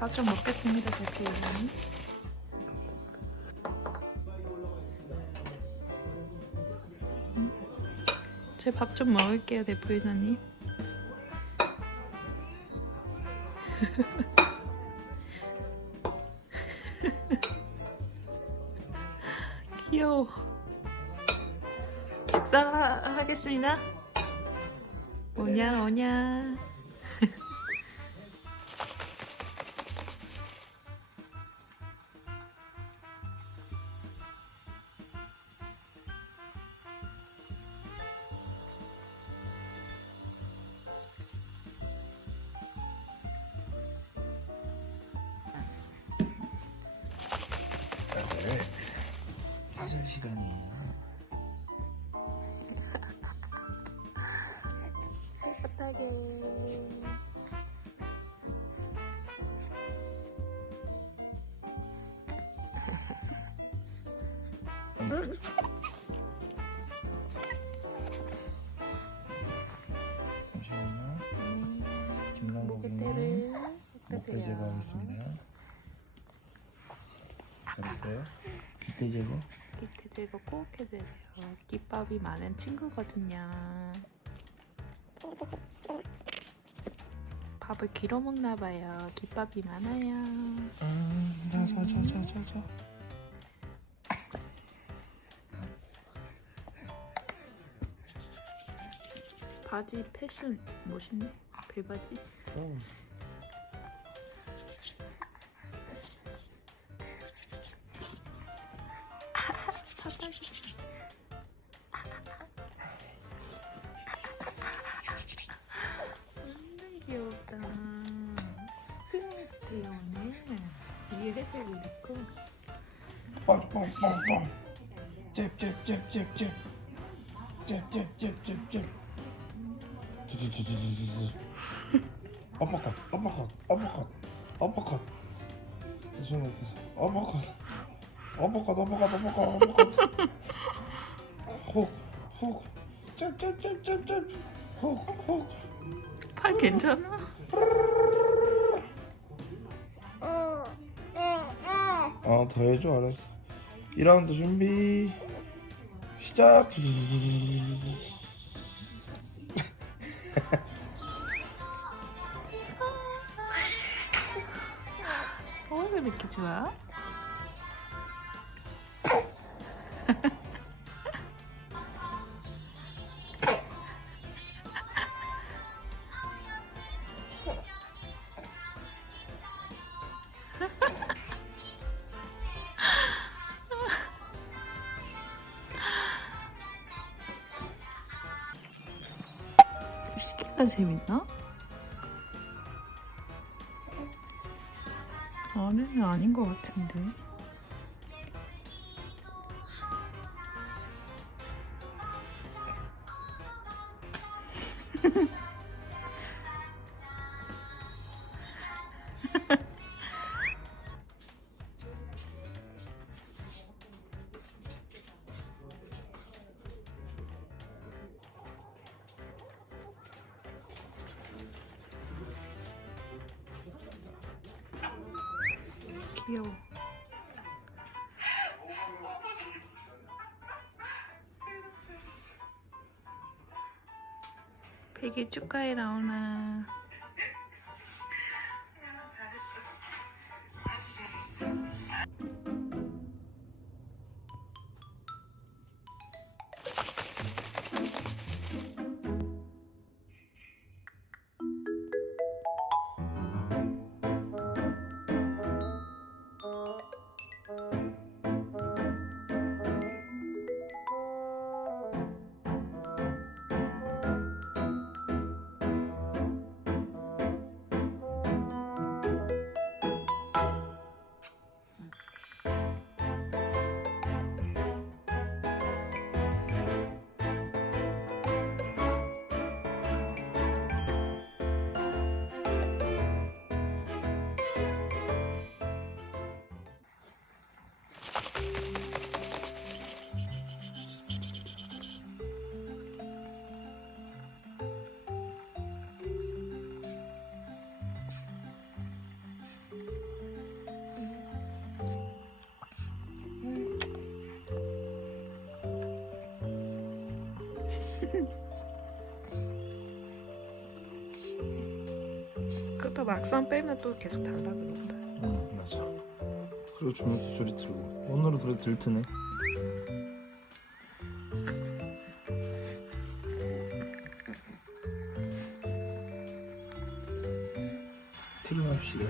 밥 좀 먹겠습니다, 대표님. 제 밥 좀 먹을게요, 대표이사님. 귀여워. 식사하겠습니다. 오냐 오냐. 기절 시간이에요. 깨끗하게. 잠시만요. 김남국님 목대 제거하겠습니다. 잘했어요. 깃대 제거. 기태 제거 꼭 해주세요. 깃밥이 많은 친구거든요. 밥을 길어 먹나 봐요. 깃밥이 많아요. 자. 바지 패션 멋있네. 벨바지. 완전 귀엽다. 스윗해요 오늘. 위에 회색을 입고. 뻥뻥뻥뻥. 잽. 어퍼컷. 손을 어퍼컷. 훅. 잽. 훅. 팔 괜찮아? 더 해줘. 알았어. 2라운드 준비 시작. 왜 이렇게 좋아? 시계가 재밌나? 아니는 아닌 것 같은데. 귀여워. 베개 축하해 라온아. 그것도 막상 빼면 또 계속 달라 그런다. 응 맞아. 그리고 조명도 줄이 들고 오늘은 그래도 들트네. 필요합시다.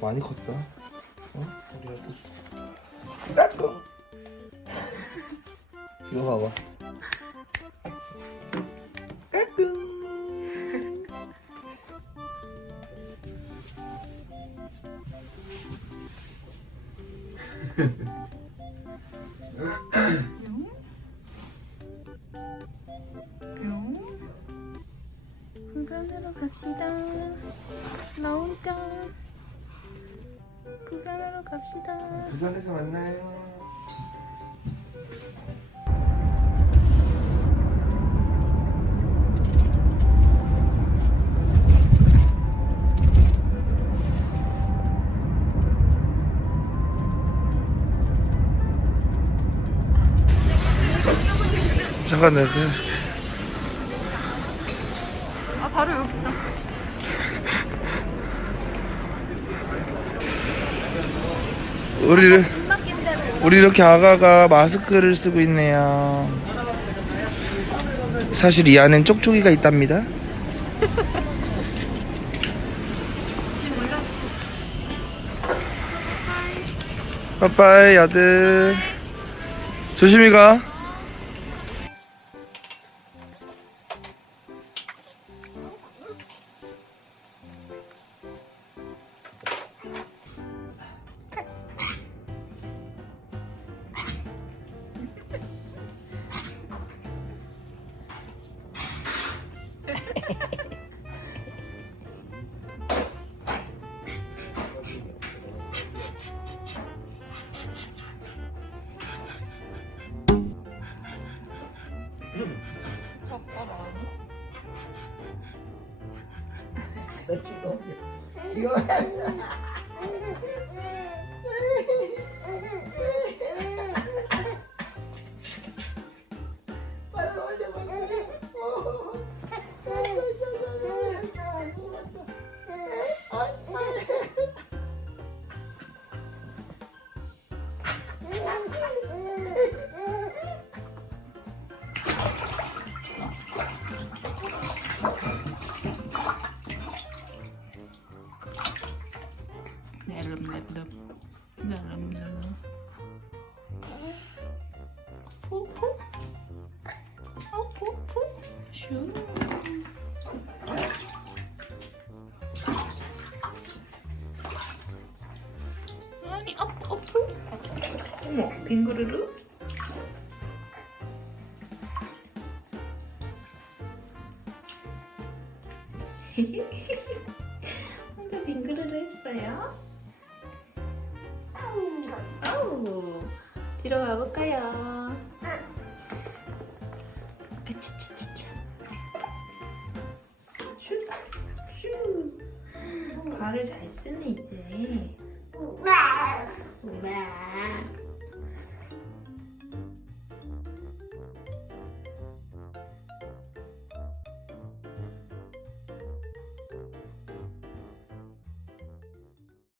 많이 컸다. 어? 우리 아들. 까꿍. 이거 봐봐. 까꿍. 부산으로 갑시다. 나온다. 부산으로 갑시다. 부산에서 만나요. 잠깐 내세요. 아 바로 여기다. 우리 이렇게 아가가 마스크를 쓰고 있네요. 사실 이 안엔 쪽쪽이가 있답니다. 빠빠이 아들. 조심히 가. 쳤어 마음이. 나 지금 이거 빨리 올려봐. 슈. 아니, 어프. 어머, 빙그르르. 혼자 빙그르르 했어요. 아우, 뒤로 가볼까요? 아치치치치. 슈, 슈. 발을 잘 쓰네 이제. 우와.